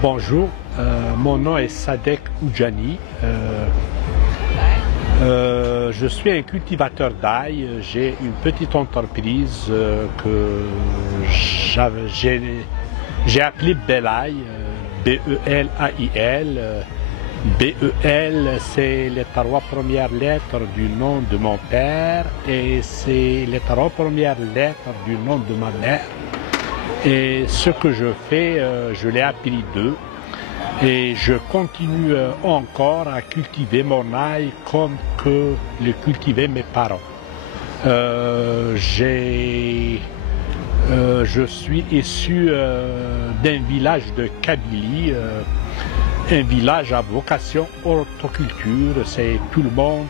Bonjour, mon nom est Sadek Oudjani. Je suis un cultivateur d'ail. J'ai une petite entreprise que j'ai appelée Belail, B-E-L-A-I-L. B-E-L, c'est les trois premières lettres du nom de mon père et c'est les trois premières lettres du nom de ma mère. Et ce que je fais, je l'ai appris d'eux et je continue encore à cultiver mon ail comme que le cultivaient mes parents. Je suis issu d'un village de Kabylie, un village à vocation horticulture. C'est tout le monde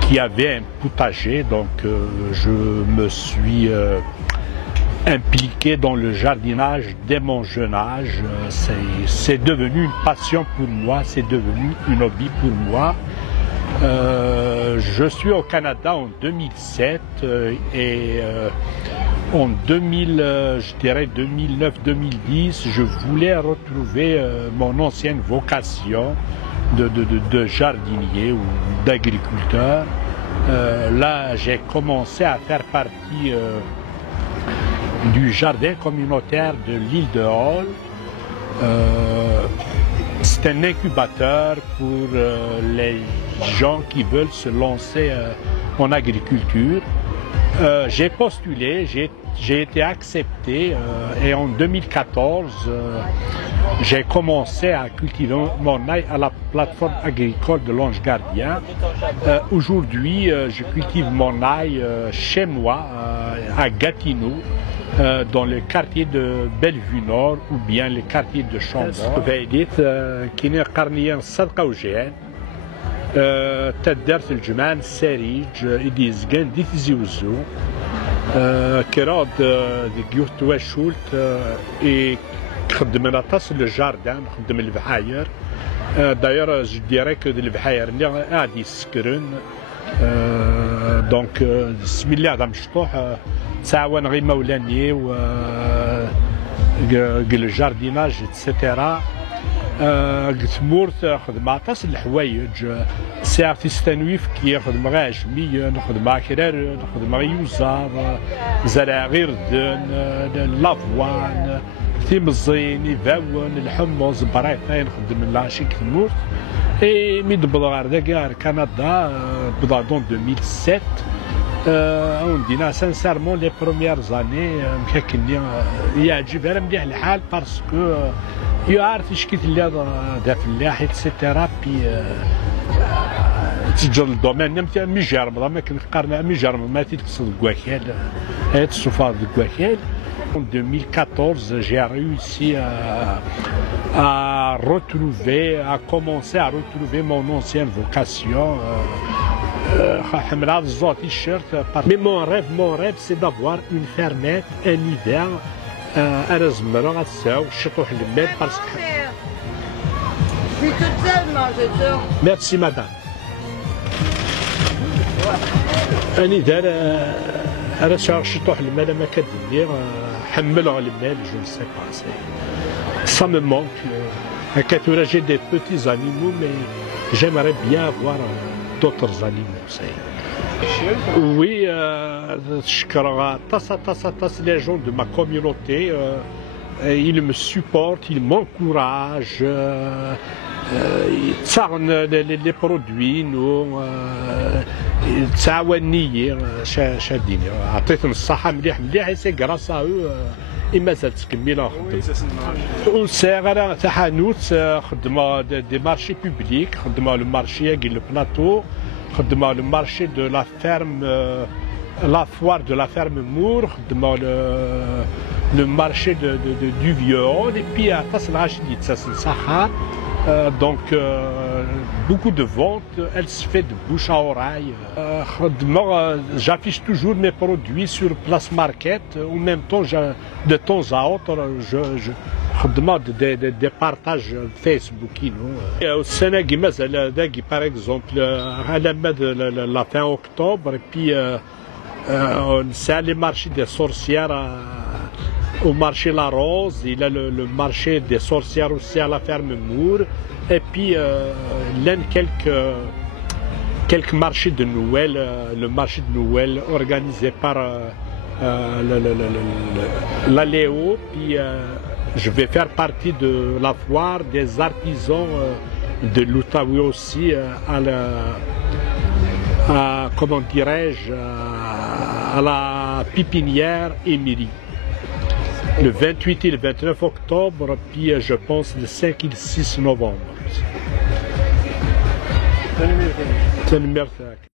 qui avait un potager, donc je me suis impliqué dans le jardinage dès mon jeune âge. C'est devenu une passion pour moi, c'est devenu une hobby pour moi. Je suis au Canada en 2007 et en 2009-2010, je voulais retrouver mon ancienne vocation de jardinier ou d'agriculteur. Là, j'ai commencé à faire partie du jardin communautaire de l'île de Hall. C'est un incubateur pour les gens qui veulent se lancer en agriculture. J'ai postulé, j'ai été accepté et en 2014, j'ai commencé à cultiver mon ail à la plateforme agricole de l'Ange Gardien. Aujourd'hui, je cultive mon ail chez moi, à Gatineau, dans le quartier de Bellevue Nord ou bien le quartier de Chambord. كاينين قرنيين صدقة وجهان تدارت الجمان ساريج إديزكان دي تزيوزو كراد ديوت تواشولت خدمنا تصل للجاردان خدم البحاير داير جو ديري كو البحاير اللي غادي يسكرون دونك بسم الله غدا مشطوح تعاون غير مولاني و الجارديناج اتسيتيرا تمورت خدم عطاس الحوايج ساعة تستنويف كي خدم غا جمية نخدم كرار نخدم يوزار زرع غير الدن لافوان تيمزين يفاون الحمص برايتين نخدم العشي كتمورت اي مي دبض غار داكار كندا بضا دون 2007 on dit sincèrement les premières années مكاكني يعجب انا مليح الحال باسكو يعرف اش كيت اللي دا فلاح اكسيتيرا بي تسجل الدومين مي جرب ما كنقارن مي جرب ما تيتصل كواكال هاد الصفار د كواكال En 2014, j'ai réussi à commencer à retrouver mon ancienne vocation. Mais mon rêve, c'est d'avoir une fermette un hiver. Merci madame. Un hiver, je ne sais pas. Ça me manque. J'ai des petits animaux, mais j'aimerais bien avoir d'autres animaux. Oui, les gens de ma communauté, ils me supportent, ils m'encouragent. les produits nous تعاوني شاديني عطيتهم الصحة مليح مليح سي غراس ا او مازال تكمل ونسير تاع حانوت خدمة دي مارشي بوبليك خدمة لو مارشي كي لو بلاطو خدمة لو مارشي دو لا فيرم لا فوار دو لا فيرم مور خدمة لو مارشي دو فيول اي بي تصل عشدي تساسن صحة donc beaucoup de ventes, elle se fait de bouche à oreille. J'affiche toujours mes produits sur Place Market. En même temps, de temps à autre, je demande des partages Facebook. Au Sénégal, par exemple, la fin octobre, et puis c'est les marchés des sorcières au marché La Rose, il y a le marché des sorcières aussi à la ferme Moore, et puis il y a quelques marchés de Noël, le marché de Noël organisé par la Léo, puis je vais faire partie de la foire des artisans de l'Outaouais aussi, comment dirais-je, à la pépinière Émilie. Le 28 et le 29 octobre, puis je pense le 5 et le 6 novembre.